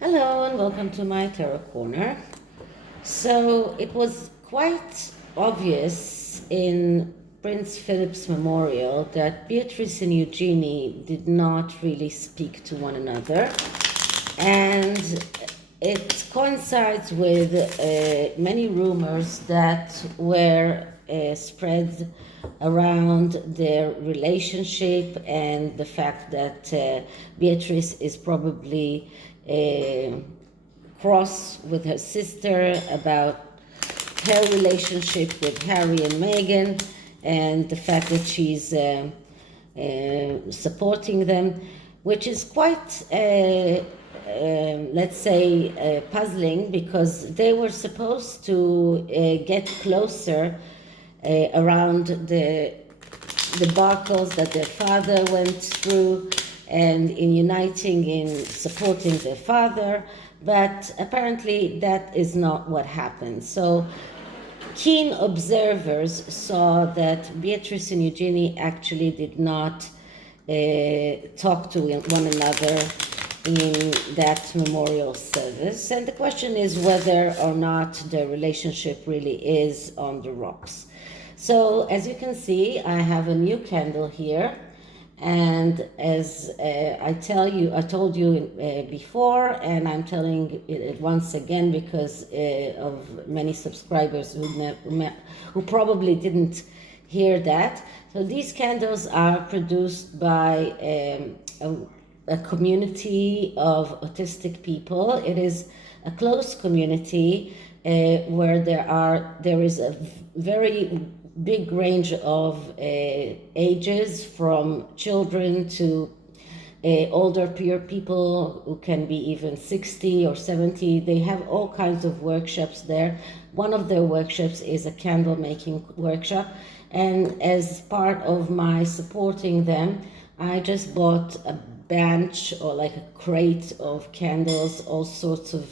Hello and welcome to my Tarot Corner. So it was quite obvious in Prince Philip's memorial that Beatrice and Eugenie did not really speak to one another, and it coincides with many rumors that were spread around their relationship and the fact that Beatrice is probably cross with her sister about her relationship with Harry and Meghan, and the fact that she's supporting them, which is quite, let's say, puzzling, because they were supposed to get closer around the debacles that their father went through, and in uniting in supporting their father, but apparently that is not what happened. So keen observers saw that Beatrice and Eugenie actually did not talk to one another in that memorial service, and the question is whether or not the relationship really is on the rocks. So as you can see, I have a new candle here. And as I told you before, and I'm telling it once again because of many subscribers who probably didn't hear that. So these candles are produced by a community of autistic people. It is a close community where there is a very big range of ages, from children to older peer people who can be even 60 or 70. They have all kinds of workshops there. One of their workshops is a candle making workshop, and as part of my supporting them, I just bought a bunch, or like a crate of candles, all sorts of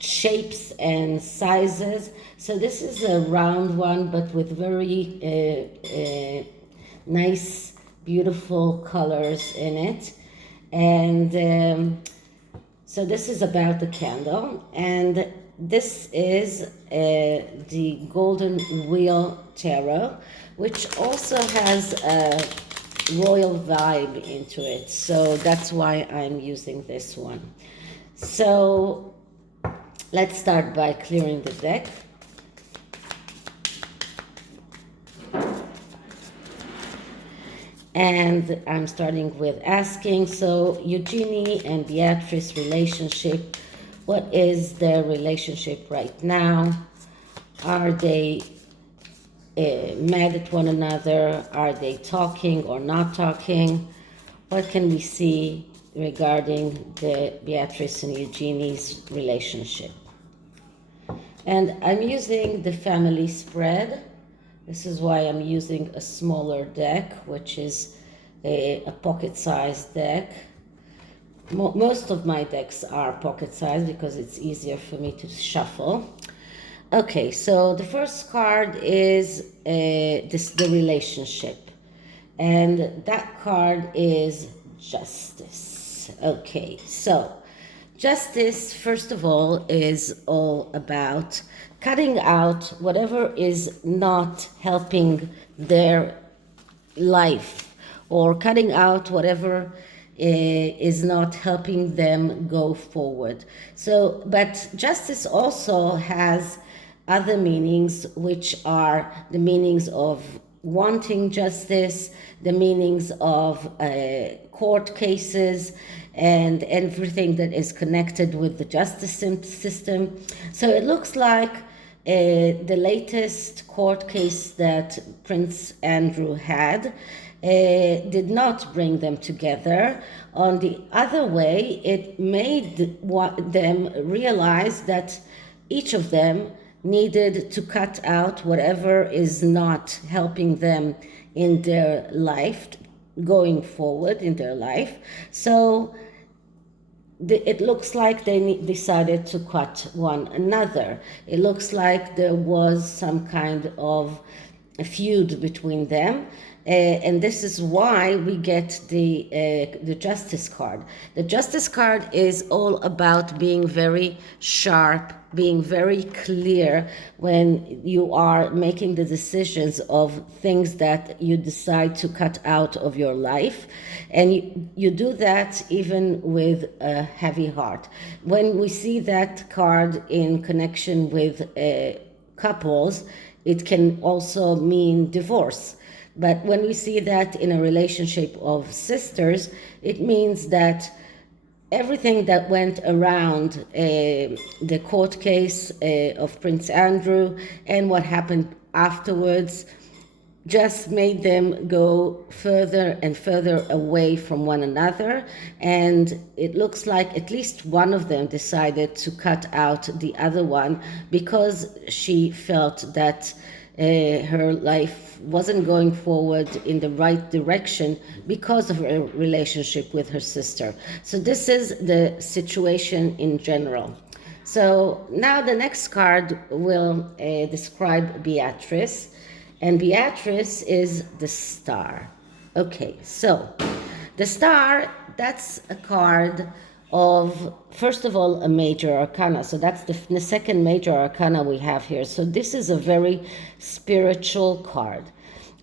shapes and sizes. So this is a round one, but with very nice, beautiful colors in it. And so this is about the candle, and this is the Golden Wheel Tarot, which also has a royal vibe into it. So that's why I'm using this one. So let's start by clearing the deck. And I'm starting with asking, so Eugenie and Beatrice relationship, what is their relationship right now? Are they mad at one another? Are they talking or not talking? What can we see regarding the Beatrice and Eugenie's relationship? And I'm using the family spread. This is why I'm using a smaller deck, which is a pocket-sized deck. Most of my decks are pocket-sized because it's easier for me to shuffle. Okay, so the first card is the relationship, and that card is Justice. Okay, so Justice, first of all, is all about cutting out whatever is not helping their life, or cutting out whatever is not helping them go forward. So, but justice also has other meanings, which are the meanings of wanting justice, the meanings of court cases, and everything that is connected with the justice system. So it looks like the latest court case that Prince Andrew had did not bring them together. On the other way, it made them realize that each of them needed to cut out whatever is not helping them in their life, going forward in their life. So it looks like they decided to cut one another. It looks like there was some kind of a feud between them. and this is why we get the Justice card. The Justice card is all about being very sharp, being very clear when you are making the decisions of things that you decide to cut out of your life. And you do that even with a heavy heart. When we see that card in connection with couples, it can also mean divorce. But when we see that in a relationship of sisters, it means that everything that went around the court case of Prince Andrew and what happened afterwards just made them go further and further away from one another. And it looks like at least one of them decided to cut out the other one because she felt that her life wasn't going forward in the right direction because of her relationship with her sister. So this is the situation in general. So now the next card will describe Beatrice, and Beatrice is the Star. Okay, so the Star, that's a card of, first of all, a major arcana. So that's the second major arcana we have here. So this is a very spiritual card.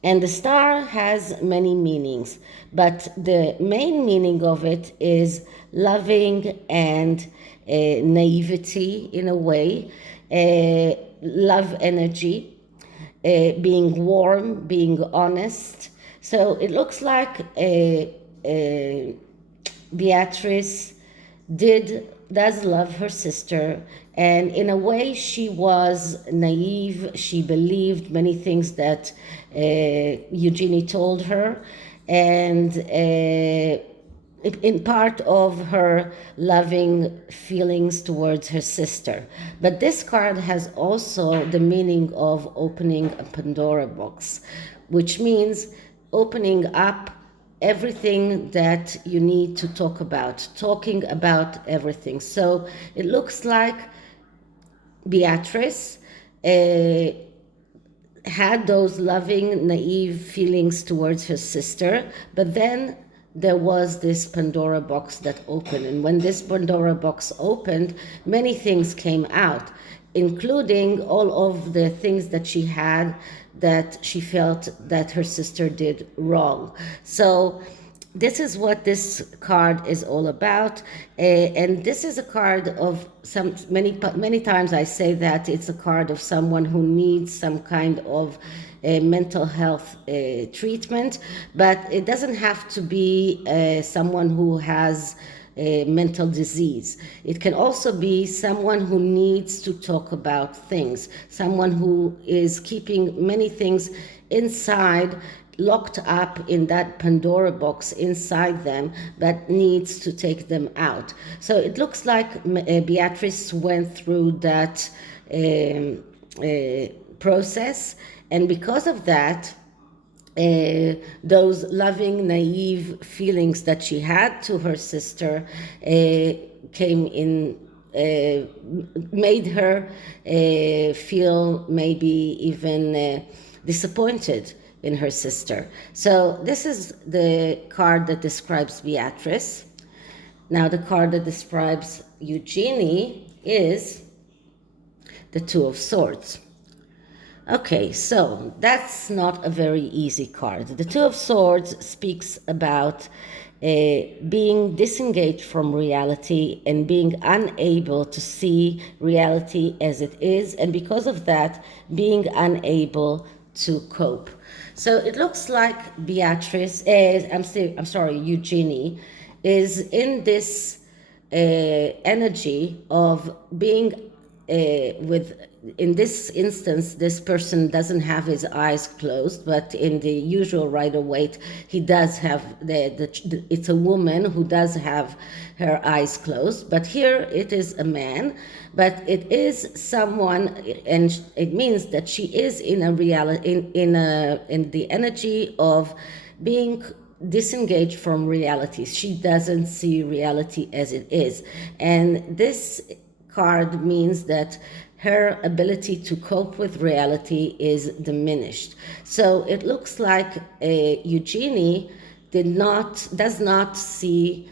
And the Star has many meanings, but the main meaning of it is loving and naivety in a way, love energy, being warm, being honest. So it looks like Beatrice does love her sister, and in a way she was naive. She believed many things that Eugenie told her, and in part of her loving feelings towards her sister. But this card has also the meaning of opening a Pandora box, which means opening up everything that you need to talk about, talking about everything. So it looks like Beatrice had those loving, naive feelings towards her sister, but then there was this Pandora box that opened. And when this Pandora box opened, many things came out, including all of the things that she had that she felt that her sister did wrong. So this is what this card is all about, and this is a card of many times I say that it's a card of someone who needs some kind of mental health treatment, but it doesn't have to be someone who has mental disease. It can also be someone who needs to talk about things, someone who is keeping many things inside, locked up in that Pandora box inside them, but needs to take them out. So it looks like Beatrice went through that process, and because of that, those loving, naive feelings that she had to her sister came in, made her feel maybe even disappointed in her sister. So this is the card that describes Beatrice. Now the card that describes Eugenie is the Two of Swords. Okay, so that's not a very easy card. The Two of Swords speaks about being disengaged from reality and being unable to see reality as it is, and because of that, being unable to cope. So it looks like Beatrice, Eugenie, is in this energy of being in this instance, this person doesn't have his eyes closed, but in the usual Rider-Waite, he does have it's a woman who does have her eyes closed, but here it is a man, but it is someone, and it means that she is in a reality, in the energy of being disengaged from reality. She doesn't see reality as it is, and this card means that her ability to cope with reality is diminished. So it looks like Eugenie does not see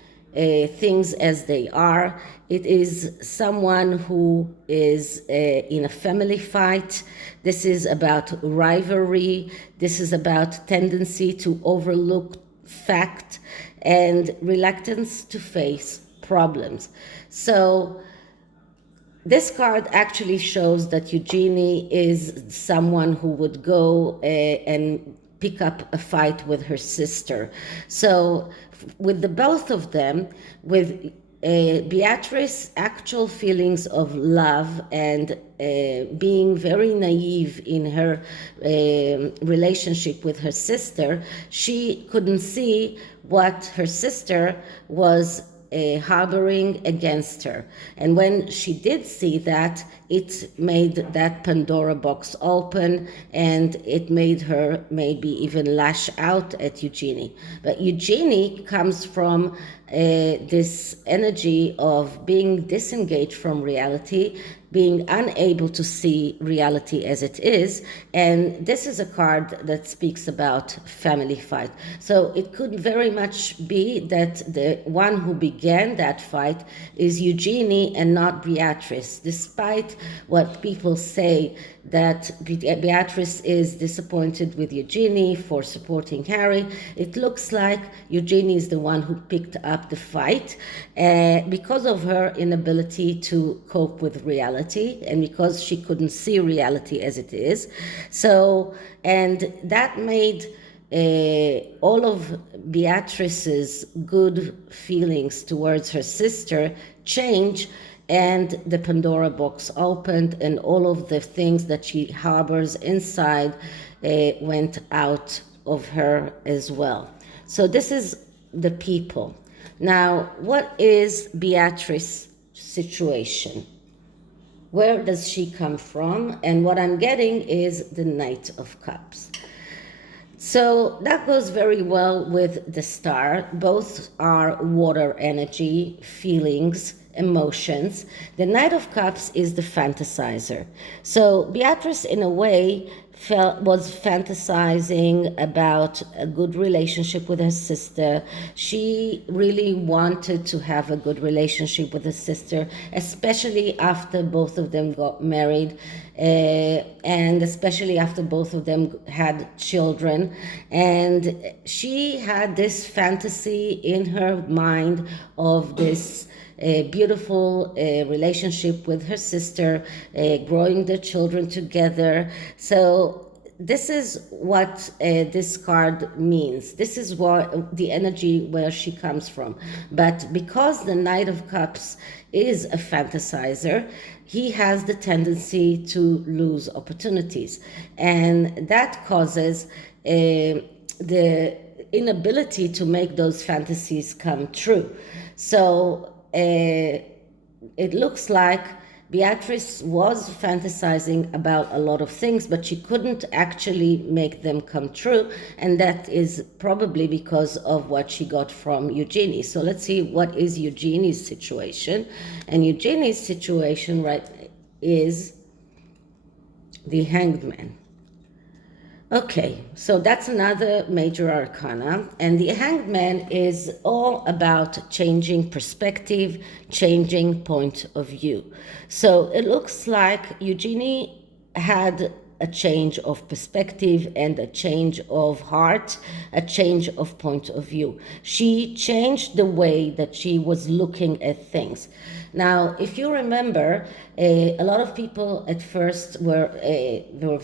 things as they are. It is someone who is in a family fight. This is about rivalry. This is about tendency to overlook fact and reluctance to face problems. So this card actually shows that Eugenie is someone who would go and pick up a fight with her sister. So with the both of them, with Beatrice's actual feelings of love and being very naive in her relationship with her sister, she couldn't see what her sister was harboring against her. And when she did see that, it made that Pandora box open, and it made her maybe even lash out at Eugenie. But Eugenie comes from this energy of being disengaged from reality, being unable to see reality as it is. And this is a card that speaks about family fight. So it could very much be that the one who began that fight is Eugenie and not Beatrice, despite what people say that Beatrice is disappointed with Eugenie for supporting Harry. It looks like Eugenie is the one who picked up the fight because of her inability to cope with reality and because she couldn't see reality as it is. So, and that made all of Beatrice's good feelings towards her sister change, and the Pandora box opened, and all of the things that she harbors inside went out of her as well. So this is the people. Now, what is Beatrice's situation? Where does she come from? And what I'm getting is the Knight of Cups. So that goes very well with the star. Both are water energy, feelings, emotions. The Knight of Cups is the fantasizer. So Beatrice, in a way, was fantasizing about a good relationship with her sister. She really wanted to have a good relationship with her sister, especially after both of them got married, and especially after both of them had children. And she had this fantasy in her mind of this beautiful relationship with her sister, growing their children together. So this is what this card means. This is what the energy where she comes from. But because the Knight of Cups is a fantasizer, he has the tendency to lose opportunities, and that causes the inability to make those fantasies come true. So it looks like Beatrice was fantasizing about a lot of things, but she couldn't actually make them come true, and that is probably because of what she got from Eugenie. So let's see what is Eugenie's situation. And Eugenie's situation, right, is the Hanged Man. Okay, so that's another major arcana, and the Hanged Man is all about changing perspective, changing point of view. So it looks like Eugenie had a change of perspective and a change of heart, a change of point of view. She changed the way that she was looking at things. Now, if you remember, a lot of people at first were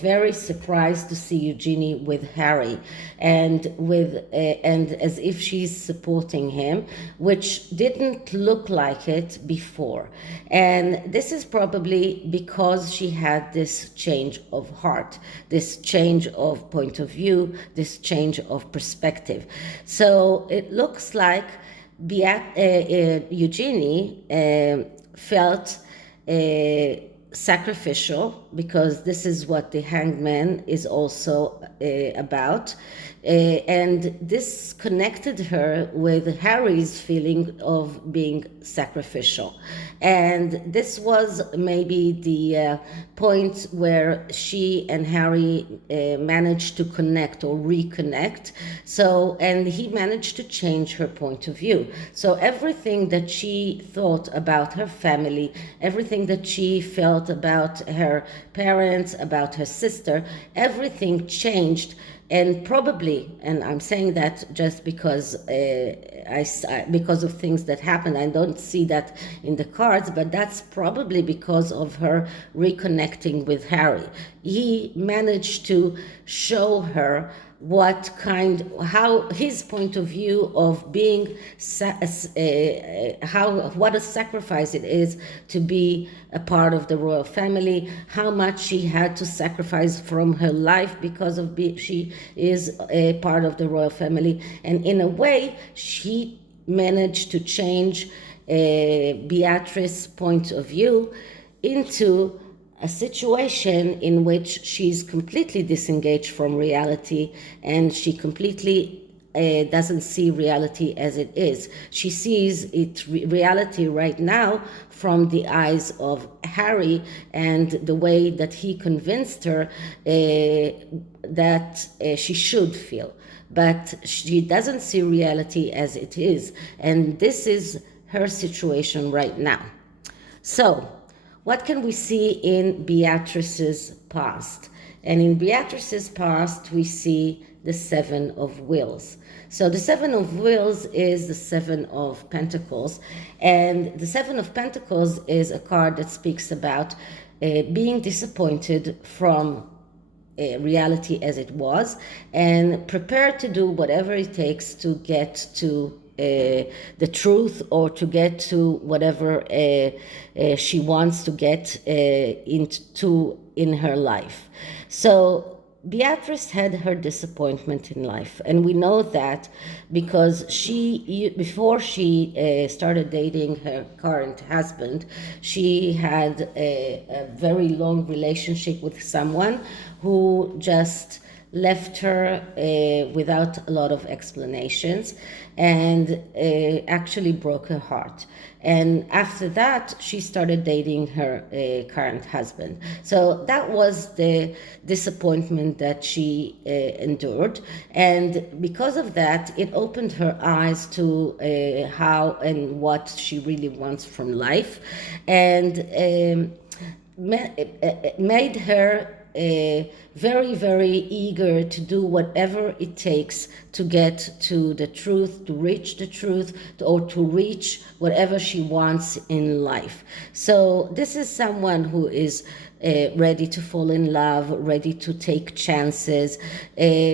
very surprised to see Eugenie with Harry, and as if she's supporting him, which didn't look like it before. And this is probably because she had this change of heart, this change of point of view, this change of perspective. So it looks like Eugenie felt sacrificial, because this is what the Hanged Man is also about. And this connected her with Harry's feeling of being sacrificial. And this was maybe the point where she and Harry managed to connect or reconnect. So, and he managed to change her point of view. So everything that she thought about her family, everything that she felt about her parents, about her sister, everything changed. And probably, and I'm saying that just because because of things that happened, I don't see that in the cards, but that's probably because of her reconnecting with Harry. He managed to show her how his point of view of being, what a sacrifice it is to be a part of the royal family, how much she had to sacrifice from her life because of she is a part of the royal family. And in a way, she managed to change Beatrice's point of view into a situation in which she's completely disengaged from reality, and she completely doesn't see reality as it is. She sees reality right now from the eyes of Harry and the way that he convinced her that she should feel. But she doesn't see reality as it is. And this is her situation right now. So, what can we see in Beatrice's past? And in Beatrice's past, we see the Seven of Wheels. So the Seven of Wheels is the Seven of Pentacles. And the Seven of Pentacles is a card that speaks about being disappointed from reality as it was, and prepared to do whatever it takes to get to the truth, or to get to whatever she wants to get into in her life. So Beatrice had her disappointment in life, and we know that because before she started dating her current husband, she had a very long relationship with someone who just left her without a lot of explanations, and actually broke her heart. And after that, she started dating her current husband. So that was the disappointment that she endured. And because of that, it opened her eyes to how and what she really wants from life, and made her very, very eager to do whatever it takes to get to the truth, to reach the truth, or to reach whatever she wants in life. So this is someone who is ready to fall in love, ready to take chances,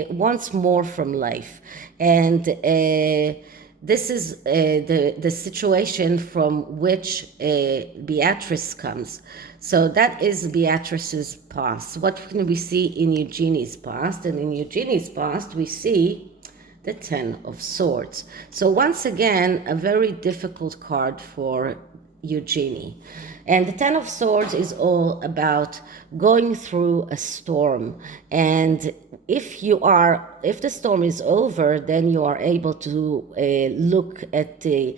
wants more from life. And this is the situation from which Beatrice comes. So that is Beatrice's past. What can we see in Eugenie's past? And in Eugenie's past, we see the Ten of Swords. So once again, a very difficult card for Eugenie. And the Ten of Swords is all about going through a storm. And if the storm is over, then you are able to look at the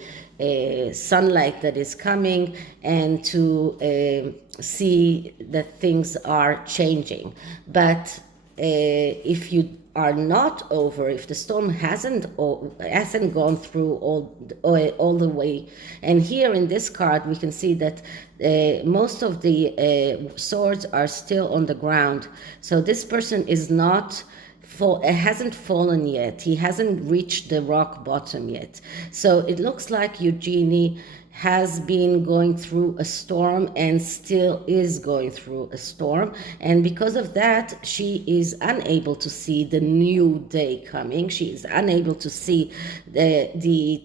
sunlight that is coming, and to see that things are changing. But if you are not over, if the storm hasn't gone through all the way, and here in this card we can see that most of the swords are still on the ground. So this person is not hasn't fallen yet. He hasn't reached the rock bottom yet. So it looks like Eugenie has been going through a storm and still is going through a storm. And because of that, she is unable to see the new day coming. She is unable to see the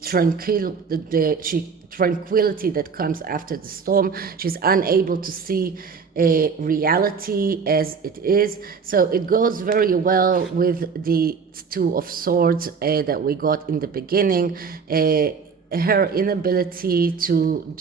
tranquility that comes after the storm. She's unable to see reality as it is. So it goes very well with the Two of Swords that we got in the beginning. Her inability to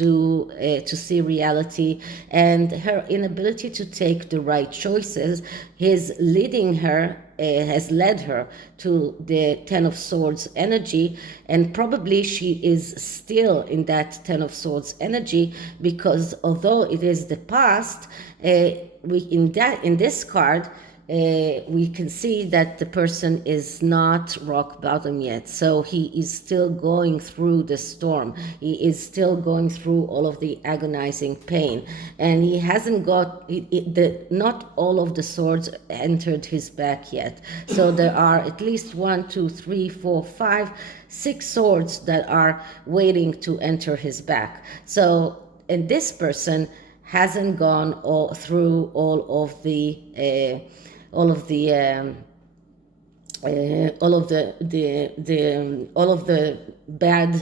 see reality, and her inability to take the right choices is leading her has led her to the Ten of Swords energy, and probably she is still in that Ten of Swords energy, because although it is the past, in this card, we can see that the person is not rock bottom yet. So he is still going through the storm. He is still going through all of the agonizing pain. And he hasn't got, not all of the swords entered his back yet. So there are at least 1, 2, 3, 4, 5, 6 swords that are waiting to enter his back. So, and this person hasn't gone through all of the bad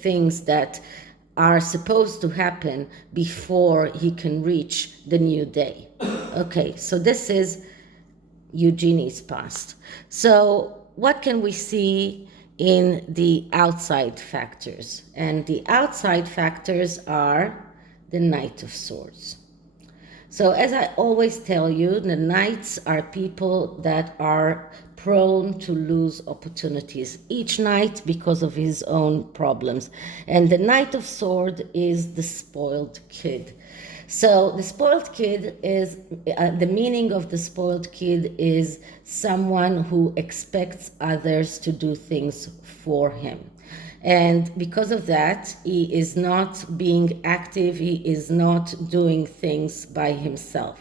things that are supposed to happen before he can reach the new day. Okay, so this is Eugenie's past. So what can we see in the outside factors? And the outside factors are the Knight of Swords. So as I always tell you, the knights are people that are prone to lose opportunities each night because of his own problems. And the Knight of Swords is the spoiled kid. So the spoiled kid is, the meaning of the spoiled kid is someone who expects others to do things for him. And because of that, he is not being active, he is not doing things by himself.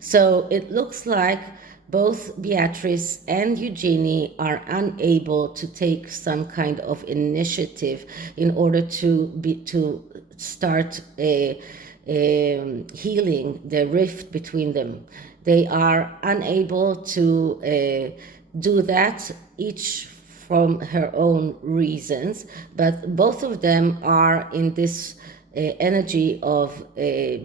So it looks like both Beatrice and Eugenie are unable to take some kind of initiative in order to start healing the rift between them. They are unable to do that, each from her own reasons, but both of them are in this energy of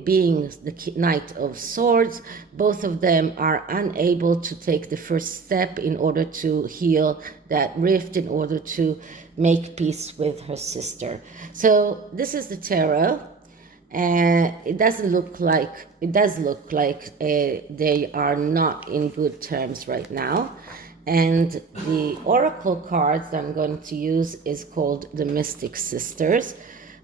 being the Knight of Swords. Both of them are unable to take the first step in order to heal that rift, in order to make peace with her sister. So this is the tarot. And it does look like they are not in good terms right now. And the oracle cards that I'm going to use is called the Mystic Sisters.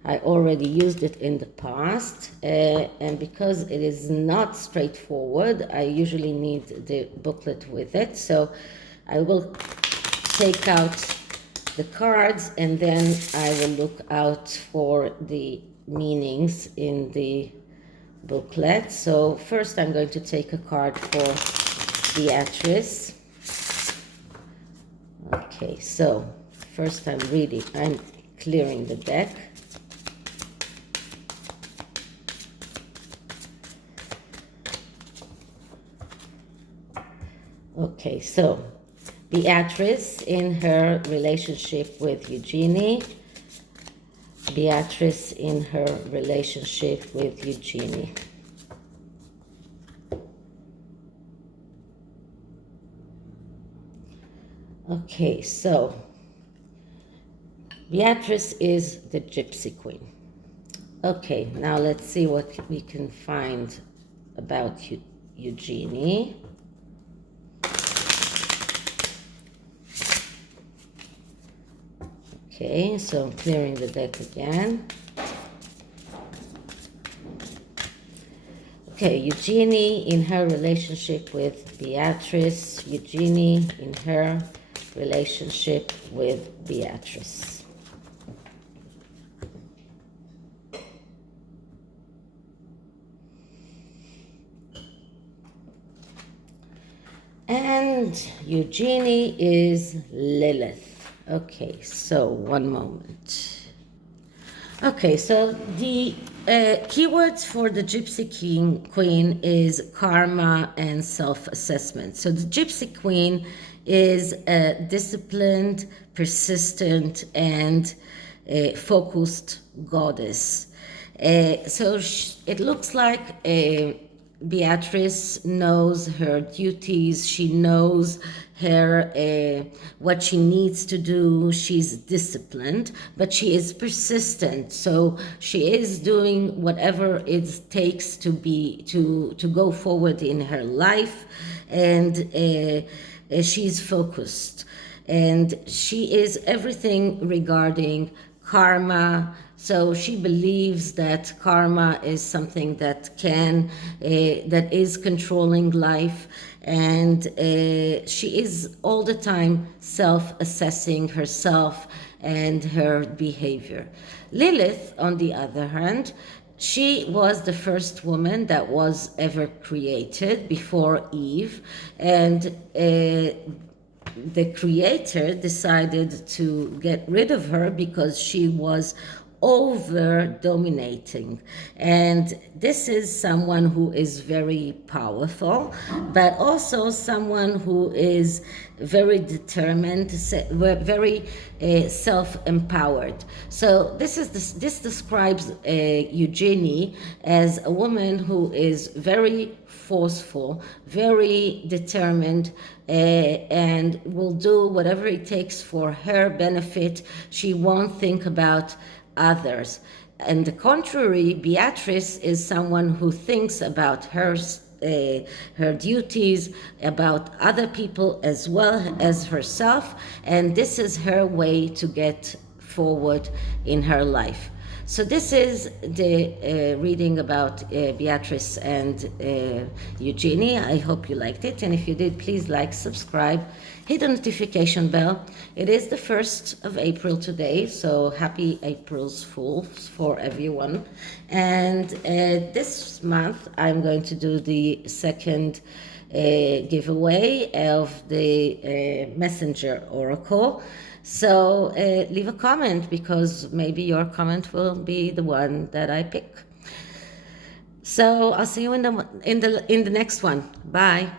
I already used it in the past, and because it is not straightforward, I usually need the booklet with it. So I will take out the cards, and then I will look out for the meanings in the booklet. So first I'm going to take a card for Beatrice. Okay, so first I'm clearing the deck. Okay, so Beatrice in her relationship with Eugenie. Beatrice in her relationship with Eugenie. Okay, so Beatrice is the Gypsy Queen. Okay, now let's see what we can find about Eugenie. Okay, so I'm clearing the deck again. Okay, Eugenie in her relationship with Beatrice. Eugenie in her relationship with Beatrice. And Eugenie is Lilith. Okay, so one moment. Okay, so the keywords for the Gypsy Queen is karma and self-assessment. So the Gypsy Queen is a disciplined, persistent, and focused goddess. So it looks like Beatrice knows her duties. She knows her what she needs to do. She's disciplined, but she is persistent. So she is doing whatever it takes to go forward in her life, and she's focused, and she is everything regarding karma. So she believes that karma is something that that is controlling life, and she is all the time self-assessing herself and her behavior. Lilith, on the other hand, she was the first woman that was ever created before Eve, and the creator decided to get rid of her because she was over dominating. And this is someone who is very powerful, but also someone who is very determined, very self-empowered. So this describes Eugenie as a woman who is very forceful, very determined, and will do whatever it takes for her benefit. She won't think about others. And the contrary, Beatrice is someone who thinks about her duties, about other people as well as herself, and this is her way to get forward in her life. So this is the reading about Beatrice and Eugenie. I hope you liked it, and if you did, please like, subscribe, hit the notification bell. It is the 1st of April today, so happy April's Fools for everyone. And this month I'm going to do the second giveaway of the Messenger Oracle. So leave a comment, because maybe your comment will be the one that I pick. So I'll see you in the next one. Bye.